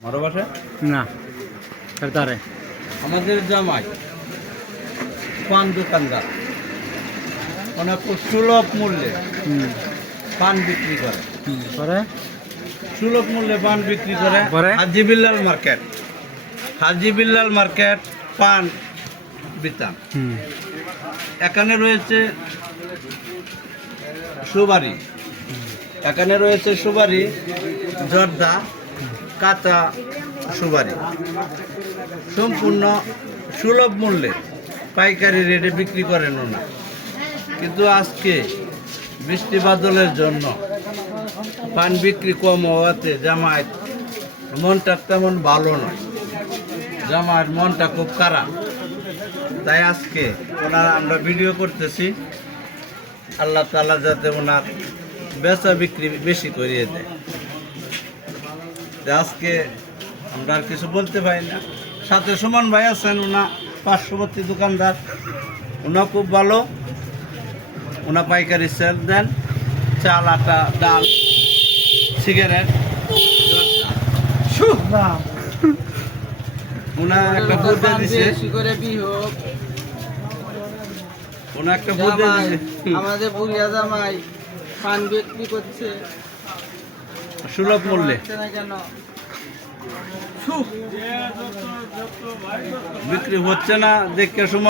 আমারও বাসা? না তারে। আমাদের জামাই পান দোকানদার। অনেক সুলভ মূল্যে পান বিক্রি করে। পরে সুলভ মূল্যে পান বিক্রি করে। পরে? হাজি বিল্লাল মার্কেট। হাজি বিল্লাল মার্কেট পান বিতান। এখানে রয়েছে সুবারি এখানে রয়েছে সুবারি জর্দা কাঁচা সুবারি সম্পূর্ণ সুলভ মূল্যে পাইকারি রেটে বিক্রি করেন না কিন্তু আজকে বৃষ্টি বাদলের জন্য পান বিক্রি কম হওয়াতে জামায়াত মনটা তেমন ভালো নয়। জামায়াত মনটা খুব খারাপ। তাই আজকে ওনার আমরা ভিডিও করতেছি। আল্লাহ তালা যাতে ওনার বেচা বিক্রি বেশি করিয়ে দেয়। আজকে আমরা আর কিছু বলতে পারি না। সাথে সুমন ভাই আছেন ওনা পার্শ্ববর্তী দোকানদার। ওনা খুব ভালো। ওনা পাইকারি সেল দেন। চাল আটা ডাল সিগারেট। ওনা একটা বুদ্ধা দিছে। করে বিহু ওনা একটা বুদ্ধা দিছে। আমাদের বুড়িয়া জামাই পান বিক্রি করছে। সুলভ মূল্যে। বিক্রি হচ্ছে না দেখে সময়